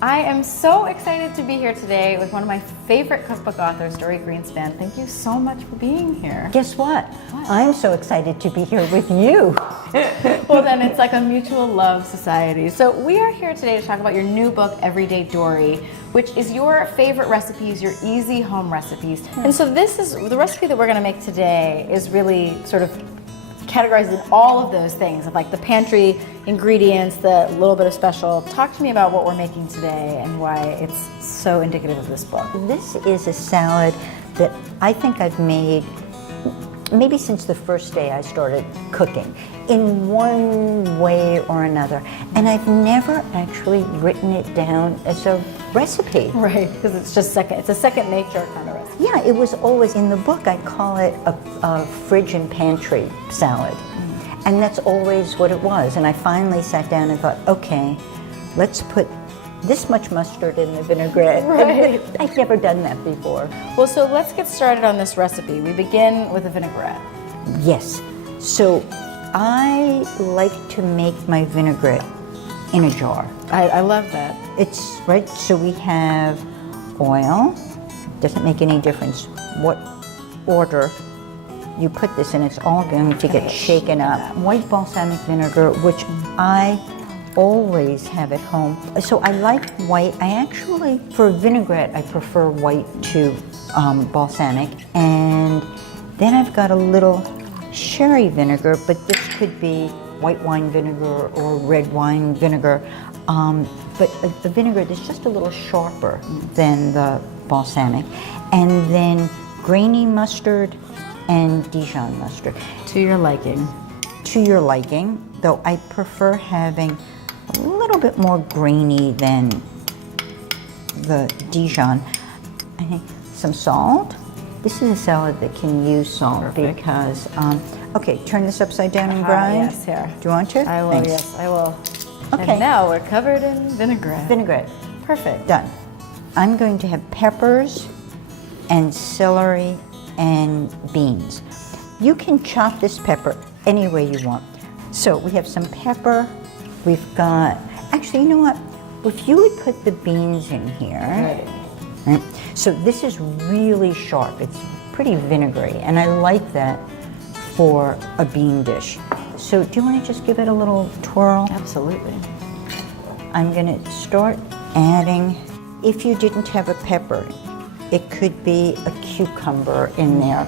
I am so excited to be here today with one of my favorite cookbook authors, Dorie Greenspan. Thank you so much for being here. Guess what? I'm so excited to be here with you. Well, then it's like a mutual love society. So we are here today to talk about your new book, Everyday Dorie, which is your favorite recipes, your easy home recipes. And so this is, the recipe that we're gonna make today is really sort of categorized in all of those things, of like the pantry ingredients, the little bit of special. Talk to me about what we're making today and why it's so indicative of this book. This is a salad that I think I've made maybe since the first day I started cooking, in one way or another. And I've never actually written it down as a recipe. Right, because it's just it's a second nature kind of recipe. Yeah, it was always in the book. I call it a fridge and pantry salad. And that's always what it was. And I finally sat down and thought, okay, let's put this much mustard in the vinaigrette. Right. I've never done that before. Well, so let's get started on this recipe. We begin with a vinaigrette. Yes. So I like to make my vinaigrette in a jar. I love that. It's right. So we have oil. Doesn't make any difference what order you put this in. It's all going to get shaken up. White balsamic vinegar, which I always have at home. So I like white. I actually, for vinaigrette, I prefer white to balsamic. And then I've got a little sherry vinegar, but this could be white wine vinegar or red wine vinegar. But a vinegar that's just a little sharper than the balsamic. And then grainy mustard and Dijon mustard. To your liking. To your liking, though I prefer having a little bit more grainy than the Dijon. I think some salt. This is a salad that can use salt. Perfect. Because, okay, turn this upside down and grind. Yes, here. Do you want to? I will, Thanks. yes, I will. Okay. And now we're covered in vinaigrette. Vinaigrette. Perfect. Done. I'm going to have peppers and celery and beans. You can chop this pepper any way you want. So we have some pepper. We've got, actually, you know what? If you would put the beans in here. Right? So this is really sharp. It's pretty vinegary, and I like that for a bean dish. So do you want to just give it a little twirl? Absolutely. I'm going to start adding, if you didn't have a pepper, it could be a cucumber in there.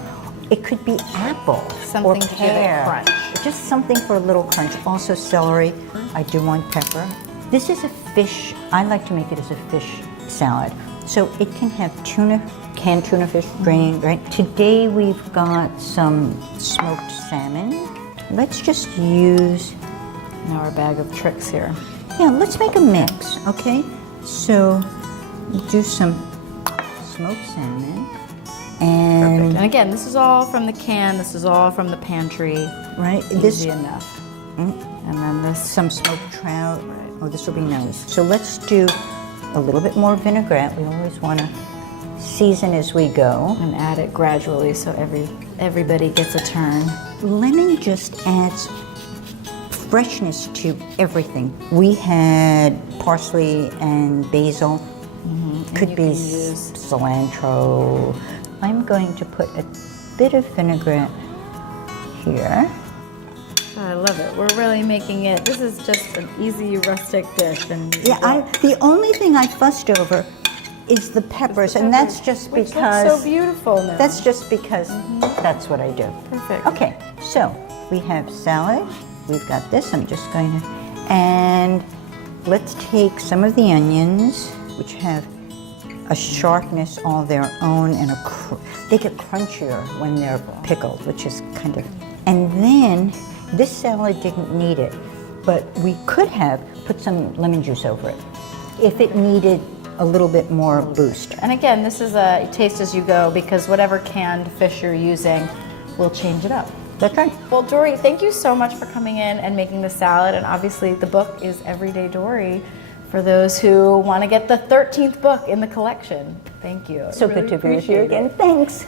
It could be apple or Something to pear. give it crunch. Just something for a little crunch. Also celery. I do want pepper. This is a fish. I like to make it as a fish salad. So it can have tuna, canned tuna fish, drained, right? Today we've got some smoked salmon. Let's just use Now our bag of tricks here. Yeah, let's make a mix, okay? So, do some smoked salmon. And, Perfect. And again, this is all from the can, this is all from the pantry. right, Easy enough. And then this, some smoked trout. Oh, this will be nice. So let's do a little bit more vinaigrette. We always want to season as we go. and add it gradually so everybody gets a turn. Lemon just adds freshness to everything. We had parsley and basil. Could you be can use- cilantro. I'm going to put a bit of vinaigrette here. I love it. We're really making it, this is just an easy rustic dish. And Yeah, the only thing I fussed over is the peppers, and that's just Which because looks so beautiful now. that's just because that's what I do. Perfect. Okay, so we have salad. We've got this. I'm just going to, and let's take some of the onions, which have a sharpness all their own, and they get crunchier when they're pickled, which is kind of. And then this salad didn't need it, but we could have put some lemon juice over it if it needed a little bit more boost. And again, this is a taste as you go, because whatever canned fish you're using will change it up. That's right. Well, Dorie, thank you so much for coming in and making the salad. And obviously the book is Everyday Dorie for those who want to get the 13th book in the collection. Thank you. So good to be with you again. Thanks.